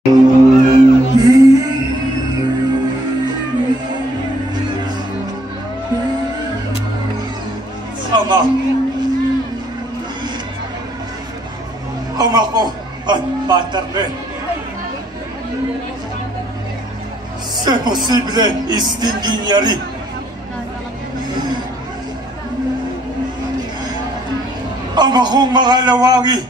Ama. Ama ko at paterme. Se posible istingin yari. Ama kong makalawangi.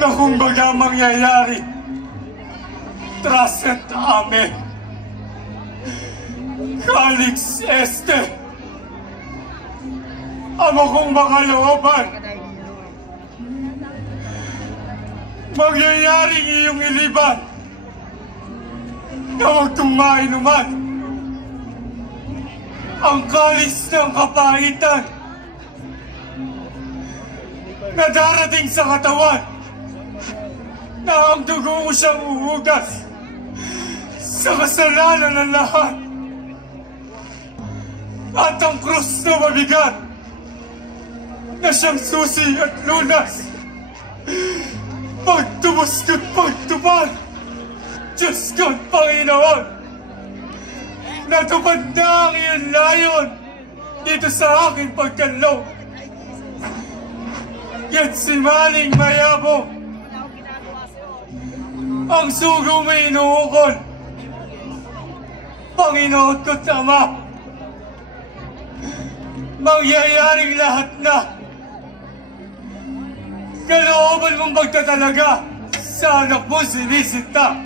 Na kung baga mangyayari. Traset ame. Calix este. Ama kong makalooban. Mangyayaring iyong iliban. Na huwag kong mainuman. Ang kalis ng kapaitan na darating sa katawan na ang dugo ko siyang uhugas sa kasalanan ng lahat at ang krus na mabigat na siyang susi at lunas pagtubos ko't pagtupad. Diyos ko't Panginoon, natupad na ang iyong layon dito sa aking pagkanlong. Yet si Maling mayabong, ang sugo may inuukol. Panginoon ko't Ama, mangyayaring lahat na kalooban mong pagtatalaga sa anak mo sinisinta.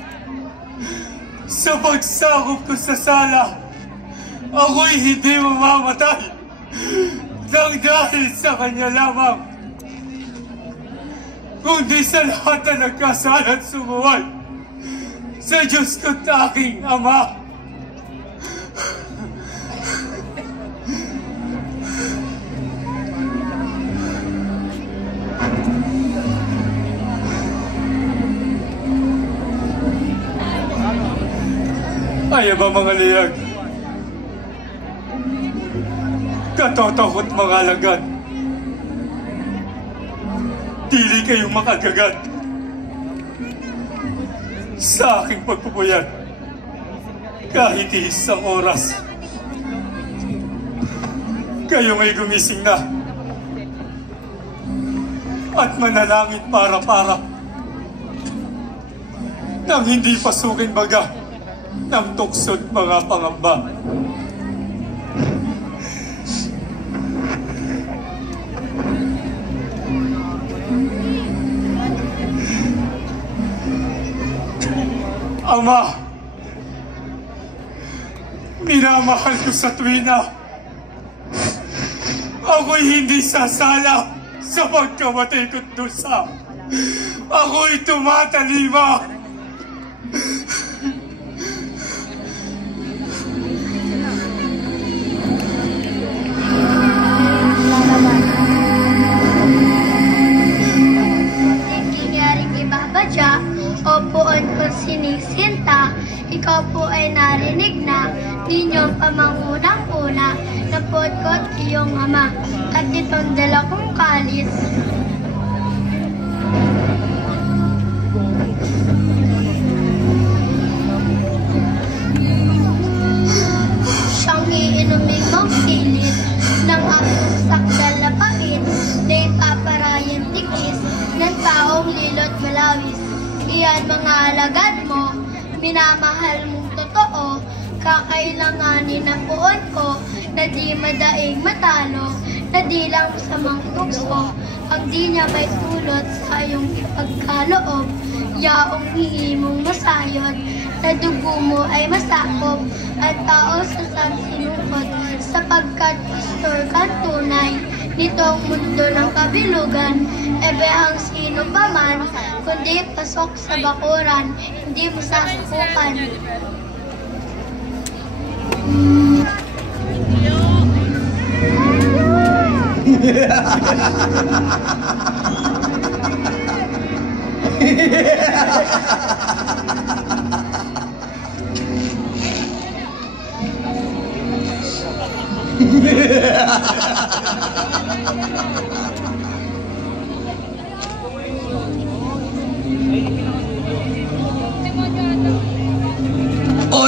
Sa pagsakop ko sa sala, ako'y hindi mamamatay nang dahil sa kanya lamang, kundi sa lahat na nagkasala at sumuway sa Diyos ko't aking Ama. Ay ba mga liyag, katotoko't mga alagad, dili kayong makagagat sa aking pagpupuyat kahit isang oras. Kayo ngay gumising na at manalangin para nang hindi pasukin baga ng tuksod mga pangamba. Ama, minamahal ko sa tuwina. Ako'y hindi sasala sa pagkamatay ko't dusa. Ako'y tumatalima. Opoon ko sinisinta, ikaw po ay narinig na, ninyong pamangunang-una, napot ko't iyong ama, at itong dala kong kalis. Siyang iinuming mong pilit, ng aking sakdal na pait, na ipaparayan tikis, ng taong lilot malawis. Iyan mga alagad mo, minamahal mong totoo, kakailanganin ang puon ko, na di madaing matalo, na di lang masamang tukso, ang di niya may tulot sa iyong pagkaloob, yaong hihimong masayot, na dugo mo ay masakop, at tao sa sansinukot, sapagkat pastor kang tunay, nitong mundo ng kabilugan, ebehang sino pa man, kundi pasok sa bakuran, hindi mo sasakupan.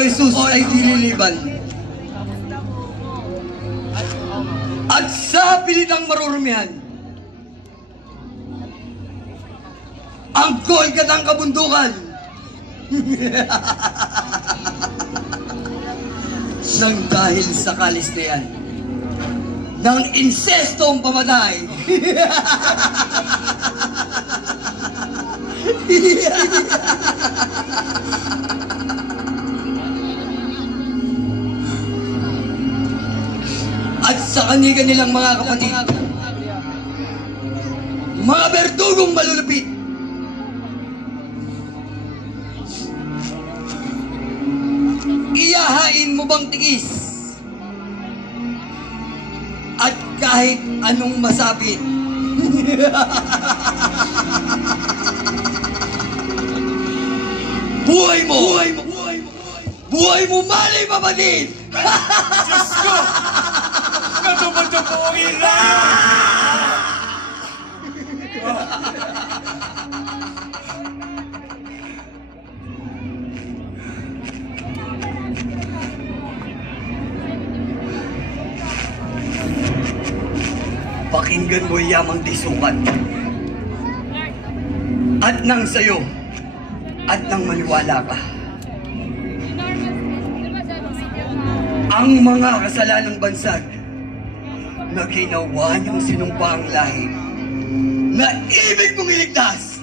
Jesus ay dililiban. At sa pilitang marurumihan, ang Golgatang kabundukan nang dahil sa kalis na yan ng insestong pamatay. At sa kanilang mga kapatid, mga berdugong malulupit, iyahain mo bang tigis? At kahit anong masapit, buhay mo malay mabatid! Diyos ko! Katumato po ang ilan! Pakinggan mo yamang disukan. At nang sayo, at nang maniwala ka, ang mga kasalanang bansag na ginawa niyang sinumpaang lahi na ibig mong iligtas.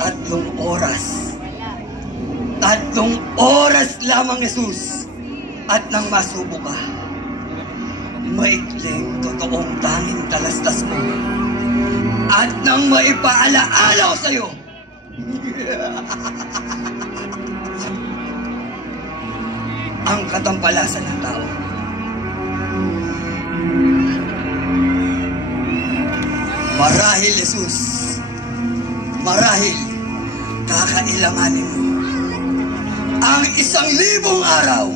Tatlong oras lamang, Jesus, at nang masubo ka, maikling totoong tanging talastas mo, at nang maipaalaala ko sa'yo, ang katampalasan ng tao. Marahil, Jesus, marahil kakailanganin mo ang 1,000 araw.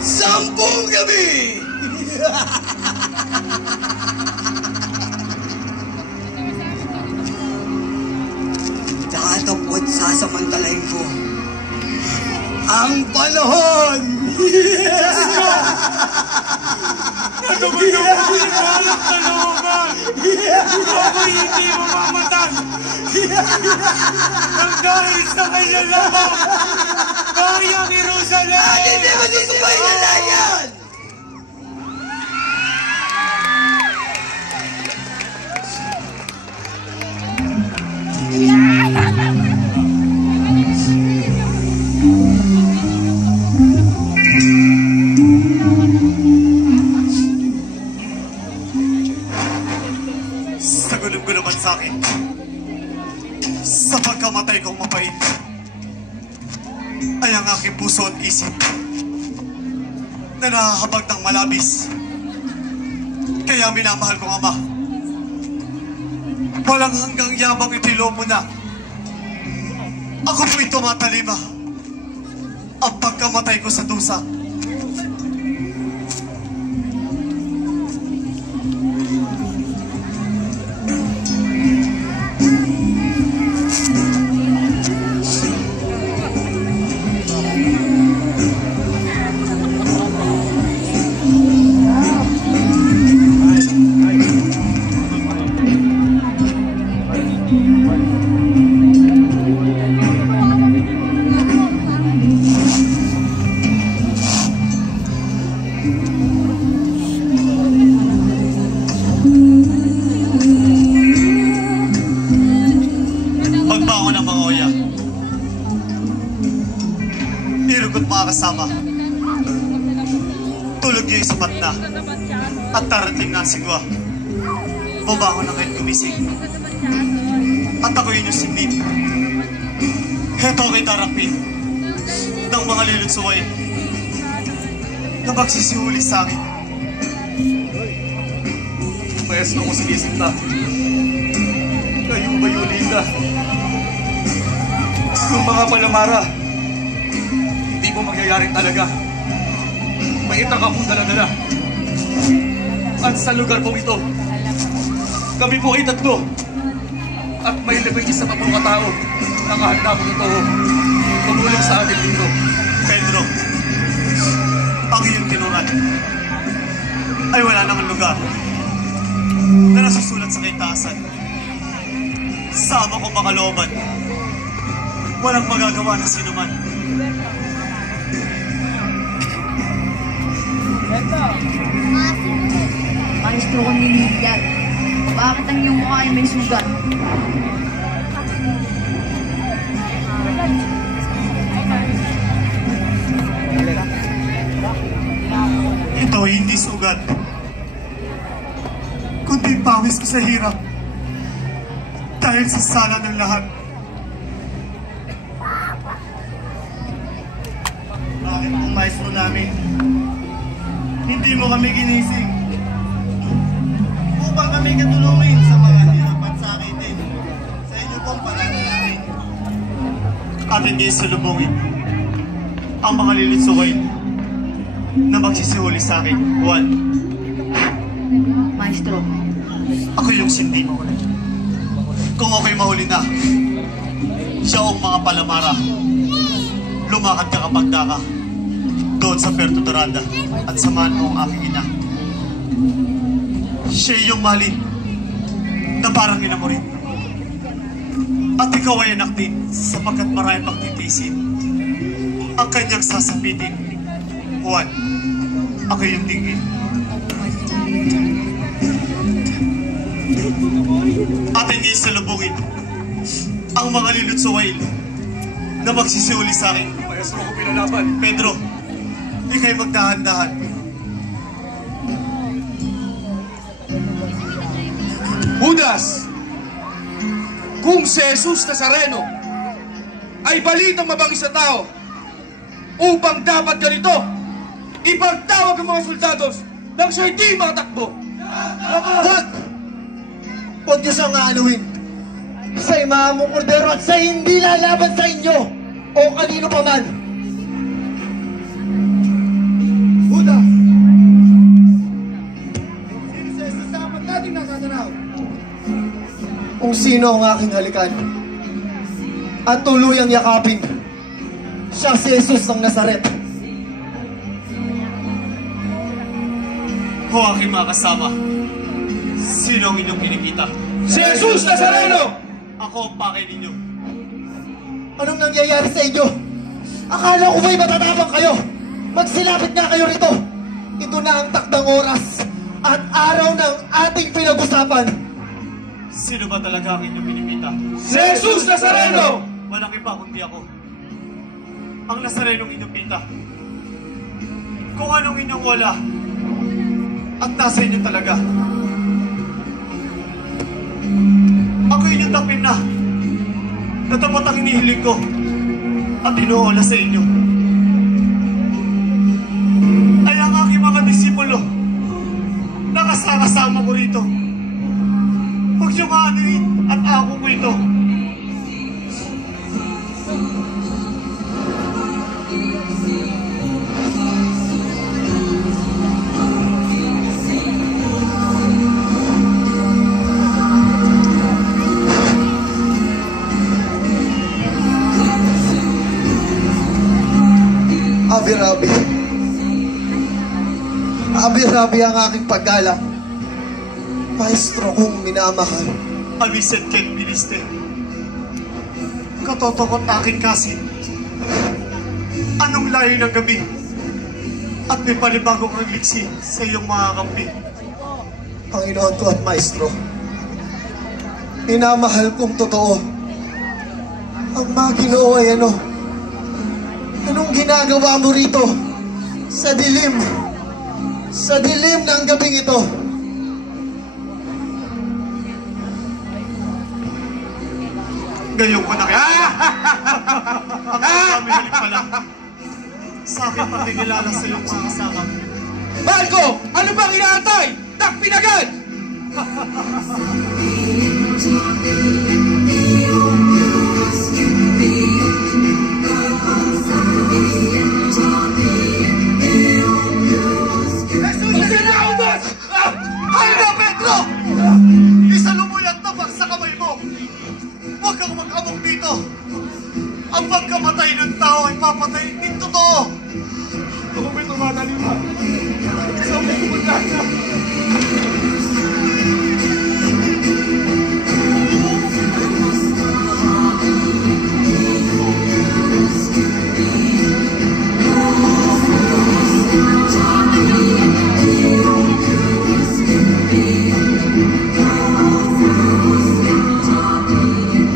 Sampung gabi. Tatapot sasamantalahin ko ang panahon. Nagabagay mo yung balak na looban! Ako'y hindi mamamatay! Nang dahil sa kanya lamang, Bayang Jerusalem! Hindi mo susubay na lang yan! Sa gulong-gulungan sa akin, sa pagkamatay kong mapait, ay ang aking puso at isip na nahahabag ng malabis. Kaya minamahal kong Ama, walang hanggang yabang itilo mo na. Ako po'y tumatalima ang pagkamatay ko sa dusa. Pagbangon ng mga oya, irugot mga kasama, tulog niyo yung sapat na, at tarating na ang sigwa. Babangon na kayo gumising, at ako yun yung sinlip. Heto ako'y tarapin ng mga lilutsuway na magsisihuli sa akin. Mayas na ko sinisip na, kayo bayuli ka. Yung mga palamara, hindi mo mangyayari talaga. May itak akong dala-dala. At sa lugar pong ito, kami po ay tatlo. At may 11 pa pong katao na kahanda mo totoo tumulong sa atin dito. Pedro, ang iyong tinuran ay wala namang lugar na nasusulat sa kaitaasan. Sa ama ko makalooban, walang magagawa na sinuman. Maestro ko nililigan. Bakit ang iyong mukha ay may sugat? Ito ay hindi sugat, kundi pawis ko sa hirap dahil sa sala ng lahat. Bakit ang maestro namin hindi mo kami ginising upang kami katulungin sa mga hirap at sakitin sa inyo pong pananalamin at hindi salubungin ang mga lilitsukin na magsisihuli sa akin? Juan, Maestro, ako yung sindi mo. Kung ako'y mahuli na, siya ang mga palamara. Lumakad ka kapag daka doon sa Puerto Dorada at samahan mo ang aking ina. Siya yung mahalin na parang ina mo rin. At ikaw ay anak din sapagkat marami pang titisin ang kanyang sasapitin. Juan, ako yung dinggin. At hindi salubungin ang mga lilutsuwail na magsisiuli sa akin. Maestro ko pinalaban. Pedro, ika'y magdahan-dahan. Judas, kung si Jesus Nazareno ay balitang mabangis sa tao upang dapat ganito, ipagtawag ang mga soldados nang siya'y di matakbo. Huwag! Huwag niyo siyang aanuhin. Siya'y mahamong kordero at siya'y hindi lalaban sa inyo o kanino pa man. Judas! Sino sa isasapat nating nakatanaw? Kung sino ang aking halikan at tuluyang yakapin, siya si Jesus ng Nazaret. O aking mga kasama, sino ang inyong kinikita? Si Jesus Nazareno! Ako ang pakay ninyo. Anong nangyayari sa inyo? Akala ko ba'y matatabang kayo? Magsilapit nga kayo rito. Ito na ang takdang oras at araw ng ating pinag-usapan. Sino ba talaga ang inyong kinikita? Si Jesus Nazareno! Walang iba kundi ako. Ang Nazarenong inyong kita. Kung anong inyong wala at nasa inyo talaga. Ako inyong takpin na tapat ang hinihiling ko at inuola sa inyo. Ay ang aking mga disipulo nakasama ko rito. Huwag niyong aanuin at ako ko ito. Abi-rabi. Abi-rabi ang aking paggalang. Maestro kong minamahal. Amised Ken Minister. Katotokot aking kasin. Anong layo ng gabi? At may panibagong reliksi sa iyong mga kampi. Panginoon ko at Maestro, minamahal kong totoo. Ang mga Ginoo ay ano? Anong ginagawa mo rito? Sa dilim ng gabing ito. Ngayon ko nakikita. Ang kami halik pa lang. Sa aking pagkikilala sa iyong mga kasama. Marco, ano bang inaantay? Takpin agad! You mapapatay. Hindi totoo. Ako may tumatalima. Sa may pumunta na.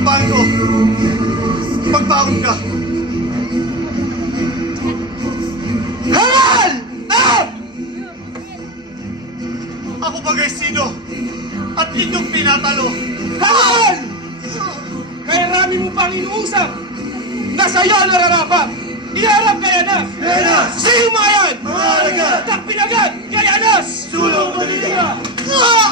Paano? Magbaon ka. Hangal! Ah! Ako bagay sino? At inyong tinatalo. Hangal! Kaya rami mo pang inuusap na sa'yo nararapat. Iharap kay Anas! Anas! Sino mga yan? Mga alagad! Takpin agad kay Anas! Sulong Manila! Ah!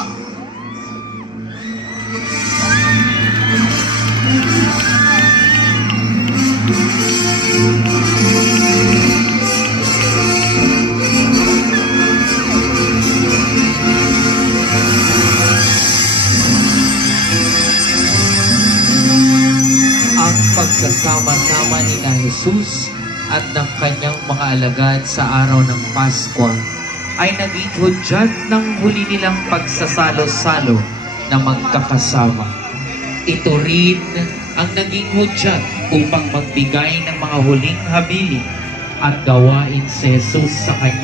Ang pagsasama-sama ni na Jesus at ng kanyang mga alagad sa araw ng Pasko ay naging hudyat ng huli nilang pagsasalo-salo na magkakasama. Ito rin ang naging hudyat upang magbigay ng mga huling habilin at gawain si Jesus sa kanyang